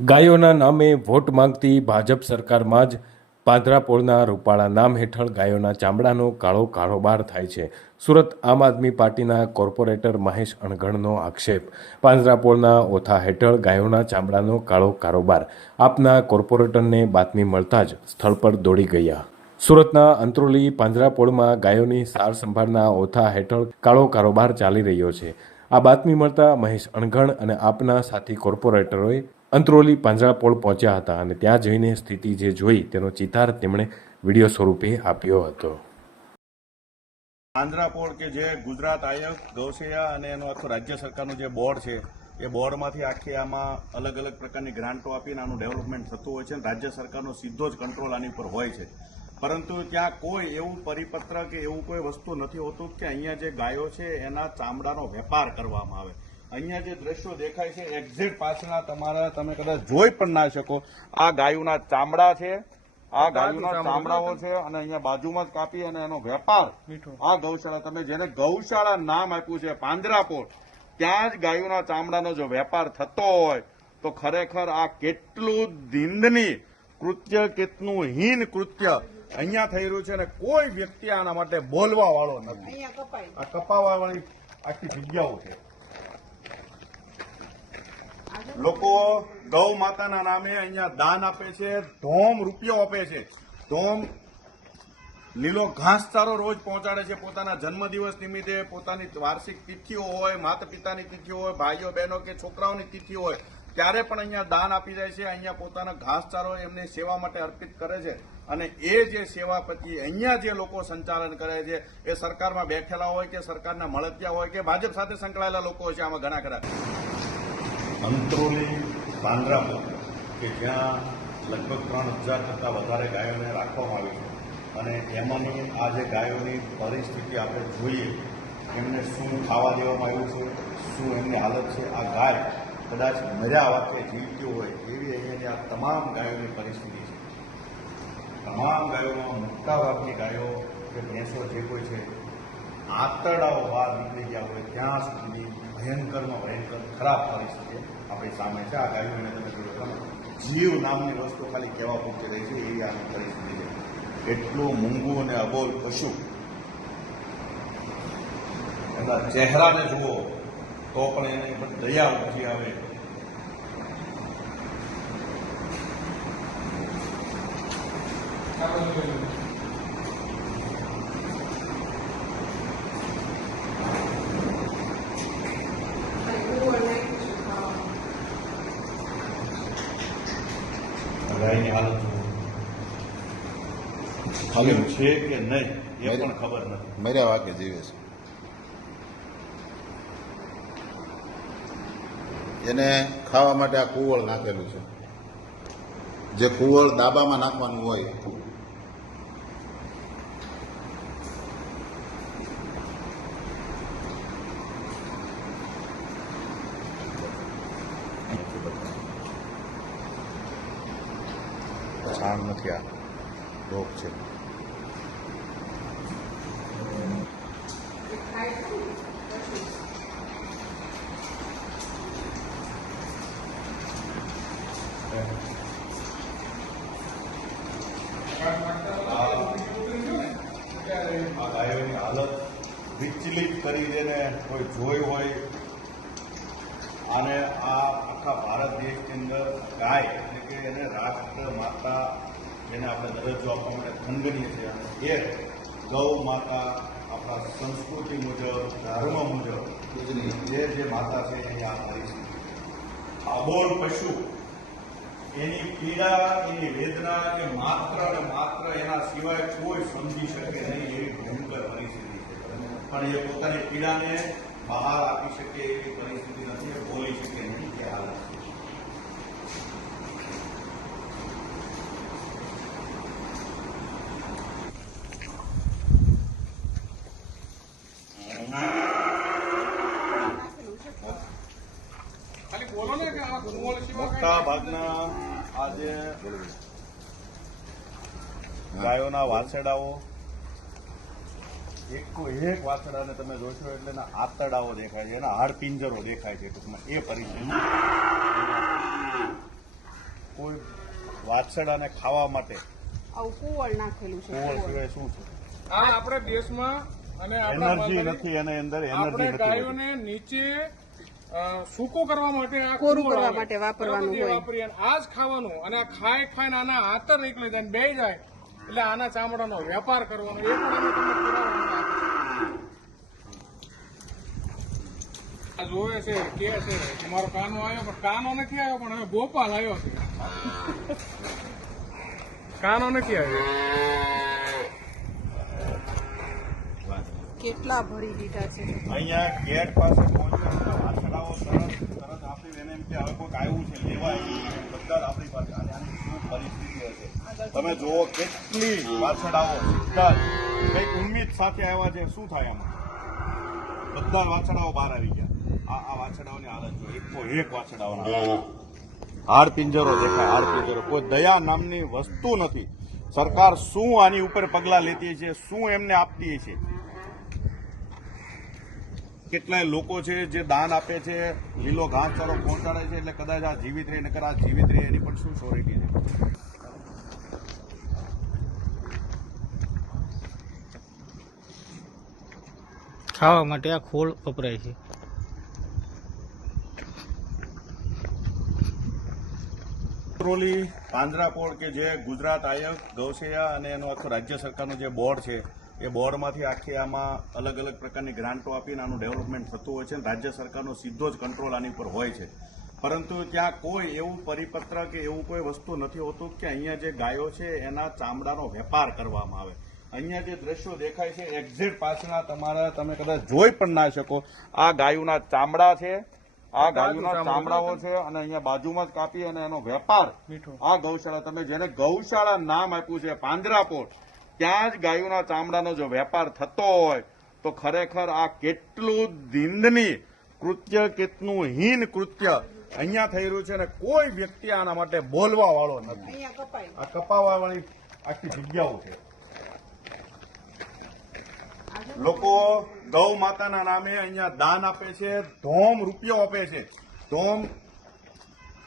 ગાયોના નામે વોટ માંગતી ભાજપ સરકારમાં જ પાંજરાપોળના રૂપાળા નામ હેઠળ ગાયોના ચામડાનો કાળો કારોબાર થાય છે. સુરત આમ આદમી પાર્ટીના કોર્પોરેટર મહેશ અણઘણનો આક્ષેપ. પાંજરાપોળના ઓથા હેઠળ ગાયોના ચામડાનો કાળો કારોબાર. આપના કોર્પોરેટરને બાતમી મળતા જ સ્થળ પર દોડી ગયા. સુરતના અંત્રોલી પાંજરાપોળમાં ગાયોની સાર સંભાળના ઓથા હેઠળ કાળો કારોબાર ચાલી રહ્યો છે. આ બાતમી મળતા મહેશ અણઘણ અને આપના સાથી કોર્પોરેટરોએ અંત્રોલી પાંજરાપોળ પહોંચ્યા હતા અને ત્યાં જઈને સ્થિતિ જે જોઈ તેનો ચિતાર તેમણે વીડિયો સ્વરૂપે આપ્યો હતો. પાંજરાપોળ કે જે ગુજરાત આયોગ ગૌસેયા અને એનો આખો રાજ્ય સરકારનું જે બોર્ડ છે, એ બોર્ડમાંથી આખી આમાં અલગ અલગ પ્રકારની ગ્રાન્ટો આપીને આનું ડેવલપમેન્ટ થતું હોય છે અને રાજ્ય સરકારનો સીધો જ કંટ્રોલ આની ઉપર હોય છે. પરંતુ ત્યાં કોઈ એવું પરિપત્ર કે એવું કોઈ વસ્તુ નથી હોતું કે અહીંયા જે ગાયો છે એના ચામડાનો વેપાર કરવામાં આવે. અહીંયા જે દ્રશ્યો દેખાય છે એક્ઝેક્ટ પાછળના તમારા તમે કદાચ જોઈ પણ ના શકો. આ ગાયોના ચામડા છે આ ગાયોના ચામડાઓ છે અને અહીંયા બાજુમાં જ કાપી અને એનો વેપાર. આ ગૌશાળા તમે જેને ગૌશાળા નામ આપ્યું છે પાંજરાપોર ત્યાં જ ગાયોના ચામડાનો જો વેપાર થતો હોય તો ખરેખર આ કેટલું ધીંદની કૃત્ય કેટલું હીન કૃત્ય અહીંયા થઈ રહ્યું છે અને કોઈ વ્યક્તિ આના માટે બોલવા વાળો નથી આ કપાવા વાળી આખી જગ્યાઓ છે. લોકો ગૌ માતાના નામે અહીંયા દાન આપે છે, ધોમ રૂપિયો આપે છે. ધોમ લીલો ઘાસચારો રોજ પહોંચાડે છે પોતાના જન્મદિવસ નિમિત્તે, પોતાની વાર્ષિક તિથિઓ હોય માતા પિતાની તિથિઓ હોય, ભાઈઓ, બહેનો કે છોકરાઓની તિથિ હોય, ત્યારે પણ અહીંયા દાન આપી જાય છે, અહીંયા પોતાના ઘાસચારો એમની સેવા માટે અર્પિત કરે છે. અને એ જે સેવા પ્રત્યે અહીંયા જે લોકો સંચાલન કરે છે, એ સરકારમાં બેઠેલા હોય કે સરકારના મળતિયા હોય કે ભાજપ સાથે સંકળાયેલા લોકો છે, આમાં ઘણા ખરા. અંત્રોલી પાંજરાપુર કે જ્યાં લગભગ ત્રણ હજાર કરતાં વધારે ગાયોને રાખવામાં આવી છે. અને એમાંની આ જે ગાયોની પરિસ્થિતિ આપણે જોઈએ, એમને શું ખાવા દેવામાં આવ્યું છે, શું એમની હાલત છે, આ ગાય કદાચ મર્યા વાતે જીવતી હોય એવી અહીંયાની આ તમામ ગાયોની પરિસ્થિતિ છે. તમામ ગાયોમાં મોટાભાગની ગાયો કે ભેંસો જે કોઈ છે, આંતરડાઓ બહાર નીકળી ગયા હોય ત્યાં સુધી ભયંકરમાં ભયંકર ખરાબ પરિસ્થિતિ આપણી સામે છે, આ ગાયો તમે જોયું તમે જીવ નામની વસ્તુ ખાલી કહેવા પૂરતી રહી છે એવી આની પરિસ્થિતિ છે એટલું મૂંગું અને અબોલ પશુ. એના ચહેરાને જુઓ, તો પણ એને પણ દયા ઉઠી આવે. ગાયની હાલત જુઓ કેમ છે કે નહીં એ પણ ખબર નથી. મર્યા વાકે જીવે છે. એને ખાવા માટે આ કુવળ નાખેલું છે. જે કુવળ દાબામાં નાખવાનું હોય. છાણ નથી આ. રોગ છે. આ ગાયોની હાલત વિચલિત કરી દેને કોઈ જોઈ હોય અને આ આખા ભારત દેશની અંદર ગાય એટલે કે એને રાષ્ટ્ર માતા જેને આપણે દરજ્જો આપવા માટે ખંડનીય છે એ ગૌ માતા આપણા સંસ્કૃતિ મુજબ ધર્મ મુજબ જે જે માતા છે એની આ પરિસ્થિતિ અબોલ પશુ એની પીડા, એની વેદના કે માત્ર અને માત્ર એના સિવાય કોઈ સમજી શકે નહીં એવી ભયંકર પરિસ્થિતિ છે. પણ એ પોતાની પીડાને બહાર આપી શકે એવી પરિસ્થિતિ નથી બોલી શકે નહીં કે હાલત છે મોટા ભાગના આજે ગાયોના વાછરડાઓ એક એક વાછરડાને તમે જોશો એટલે એના આંતરડાઓ દેખાય છે એના હાડ પિંજરો દેખાય છે ટૂંકમાં. એ પરિસ્થિતિ. વાછરડાને ખાવા માટે આવું કુવળ નાખેલું છે કુવળ કુવળ. સિવાય શું છે? આ આપણે દેશમાં અને એનર્જી નથી એની અંદર એનર્જી નથી ગાયોને નીચે સૂકો કરવા માટે આ કોરું કરવા માટે વાપરવાનું હોય. વાપરીએ. અને આ જ ખાવાનું અને આ ખાઈ ખાઈને આના આતર નીકળી જાય બે જાય. એટલે આના ચામડાનો વેપાર કરવાનો. એ પણ જોવે છે કે છે અમારો કાનો આવ્યો પણ કાનો નથી આવ્યો પણ હવે ગોપાલ આવ્યો છે. કાનો નથી આવ્યો. કેટલા ભરી દીધા છે. અહીંયા ગેટ પાસે વાછરડાઓ તરત તરત આપણી એને એમ કે હવે કોઈક આવ્યું છે લેવાય બધા આપણી પાસે અને આની શું પરિસ્થિતિ હશે. તમે જુઓ કેટલી વાછડાઓ જ. કંઈક ઉમ્મીદ સાથે આવ્યા છે. શું થાય આમાં? બધા વાછડાઓ બહાર આવી ગયા. આ આ વાછડાઓની હાલત જો એક એક વાછરડાઓના હાડ પિંજરો દેખાય હાડ પિંજરો. કોઈ દયા નામની વસ્તુ નથી. સરકાર શું આની ઉપર પગલા લેતી છે? શું એમને આપતી છે? કેટલાય લોકો છે જે દાન આપે છે લીલો ઘાસચારો પહોંચાડે છે એટલે કદાચ આ જીવિત રહે નકર આ જીવિત રહે એની પણ શું સોરિટી છે? ખાવા માટે આ ખોળ વપરાય છે. ટ્રોલી પાંજરાપોળ કે જે ગુજરાત આયોગ ગૌસેયા અને એનો આખો રાજ્ય સરકારનો જે બોર્ડ છે એ બોર્ડમાંથી આખી આમાં અલગ અલગ પ્રકારની ગ્રાન્ટો આપીને આનું ડેવલપમેન્ટ થતું હોય છે અને રાજ્ય સરકારનો સીધો જ કંટ્રોલ આની પર હોય છે. પરંતુ ત્યાં કોઈ એવું પરિપત્ર કે એવું કોઈ વસ્તુ નથી હોતું કે અહીંયા જે ગાયો છે એના ચામડાનો વેપાર કરવામાં આવે. અહીંયા જે દ્રશ્યો દેખાય છે એક્ઝેક્ટ પાછળના તમારા તમે કદાચ જોઈ પણ ના શકો. આ ગાયોના ચામડા છે આ ગાયોના ચામડાઓ છે. અને અહીંયા બાજુમાં જ કાપી અને એનો વેપાર. આ ગૌશાળા તમે જેને ગૌશાળા નામ આપ્યું છે પાંજરાપોળ ત્યાં જ ગાયોના ચામડાનો જો વેપાર થતો હોય તો ખરેખર આ કેટલું નિંદની કૃત્ય કેટલું હીન કૃત્ય અહીંયા થઈ રહ્યું છે અને કોઈ વ્યક્તિ આના માટે બોલવા વાળો નથી આ કપાવા વાળી આખી જગ્યાઓ છે. લોકો ગૌ માતાના નામે અહીંયા દાન આપે છે ધોમ રૂપિયો આપે છે. ધોમ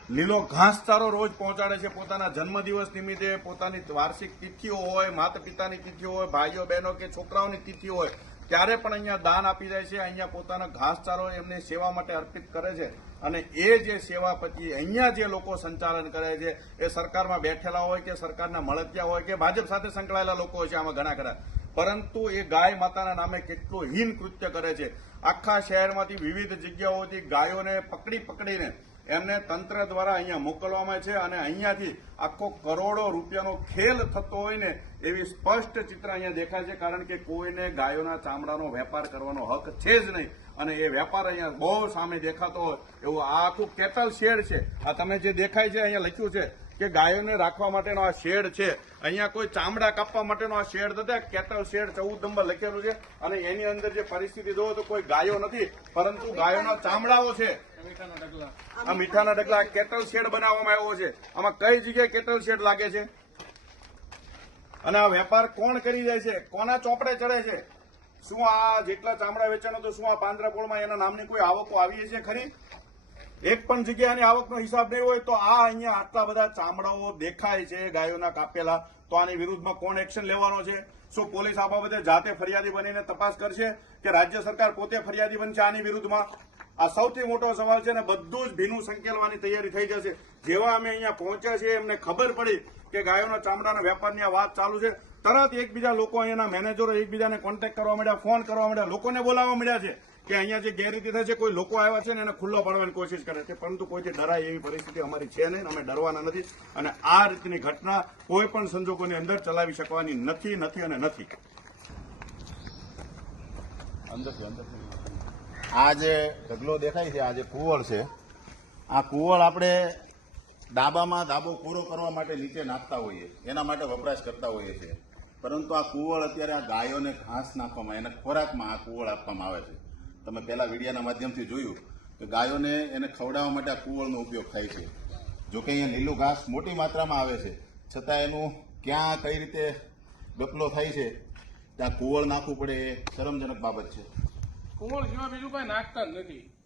લીલો ઘાસચારો રોજ પહોંચાડે છે પોતાના જન્મદિવસ નિમિત્તે, પોતાની વાર્ષિક તિથિઓ હોય માતા પિતાની તિથિઓ હોય, ભાઈઓ, બહેનો કે છોકરાઓની તિથિ હોય, ત્યારે પણ અહીંયા દાન આપી જાય છે, અહીંયા પોતાનો ઘાસચારો એમની સેવા માટે અર્પિત કરે છે. અને એ જે સેવા પછી અહીંયા જે લોકો સંચાલન કરે છે, એ સરકારમાં બેઠેલા હોય કે સરકારના મળતિયા હોય કે ભાજપ સાથે સંકળાયેલા લોકો હોય છે, આમાં ઘણા ખરા. પરંતુ એ ગાય માતાના નામે કેટલું હીન કૃત્ય કરે છે. આખા શહેરમાંથી વિવિધ જગ્યાઓથી ગાયોને પકડી પકડીને એમને તંત્ર દ્વારા અહીંયા મોકલવામાં છે અને અહીંયાથી આખો કરોડો રૂપિયાનો ખેલ થતો હોય ને એવી સ્પષ્ટ ચિત્ર અહીંયા દેખાય છે, કારણ કે કોઈને ગાયોના ચામડાનો વેપાર કરવાનો હક છે જ નહીં. અને એ વેપાર અહીંયા બહુ સામે દેખાતો હોય એવું આ આખું કેટલ શેડ છે. આ તમે જે દેખાય છે, અહીંયા લખ્યું છે કે ગાયોને રાખવા માટેનો આ શેડ છે. અહીંયા કોઈ ચામડા કાપવા માટેનો આ શેડ નથી. કેટલ શેડ ચૌદ નંબર લખેલું છે. અને એની અંદર જે પરિસ્થિતિ જોવો તો કોઈ ગાયો નથી, પરંતુ ગાયોના ચામડાઓ છે. આ મીઠાના ડગલા કેટલ શેડ બનાવવામાં આવ્યો છે. આમાં કઈ જગ્યાએ કેટલ શેડ લાગે છે? અને આ વેપાર કોણ કરી જાય છે? કોના ચોપડે ચડે છે? શું આ જેટલા ચામડા વેચાણો તો શું આ પાંજરાપોળમાં એના નામની કોઈ આવકો આવી છે ખરી? એક પણ જગ્યાની આવકનો હિસાબ નહીં હોય તો આ અહીંયા આટલા બધા ચામડાઓ દેખાય છે, ગાયોના કાપેલા. તો આની વિરુદ્ધમાં કોણ એક્શન લેવાનો છે? શું પોલીસ આ બાબતે જાતે ફરિયાદી બનીને તપાસ કરશે કે રાજ્ય સરકાર પોતે ફરિયાદી બનશે આની વિરુદ્ધમાં? આ સૌથી મોટો સવાલ છે ને બધું જ ભીનું સંકેલવાની તૈયારી થઈ જશે. જેવા અમે અહીંયા પહોંચ્યા છીએ, એમને ખબર પડી કે ગાયોના ચામડાના વેપારની આ વાત ચાલુ છે. તરત એકબીજા લોકો અહીંયાના મેનેજરો એકબીજાને કોન્ટેક્ટ કરવા માંડ્યા ફોન કરવા માંડ્યા, લોકોને બોલાવવા માંડ્યા છે. કે અહીંયા જે ગેરરીતિ થાય છે, કોઈ લોકો આવ્યા છે ને એને ખુલ્લો પાડવાની કોશિશ કરે છે. પરંતુ કોઈથી ડરાય એવી પરિસ્થિતિ અમારી છે નહીં, અમે ડરવાના નથી. અને આ રીતની ઘટના કોઈ પણ સંજોગોની અંદર ચલાવી શકવાની નથી નથી અને નથી. આ જે ઢગલો દેખાય છે, આ જે કુવળ છે, આ કુવળ આપણે ડાબામાં ડાબો પૂરો કરવા માટે નીચે નાખતા હોઈએ એના માટે વપરાશ કરતા હોઈએ છીએ. પરંતુ આ કુવળ અત્યારે આ ગાયોને ઘાસ નાખવામાં, એને ખોરાકમાં આ કુવળ આપવામાં આવે છે. તમે પહેલા વિડીયાના માધ્યમથી જોયું કે ગાયોને એને ખવડાવવા માટે આ કુવળનો ઉપયોગ થાય છે. જો કે અહીંયા લીલું ઘાસ મોટી માત્રામાં આવે છે. છતાં એનું ક્યાં, કઈ રીતે ડપલો થાય છે, ત્યાં કુવળ નાખવું પડે એ શરમજનક બાબત છે. કુંવળ સિવાય બીજું કઈ નાખતા જ નથી.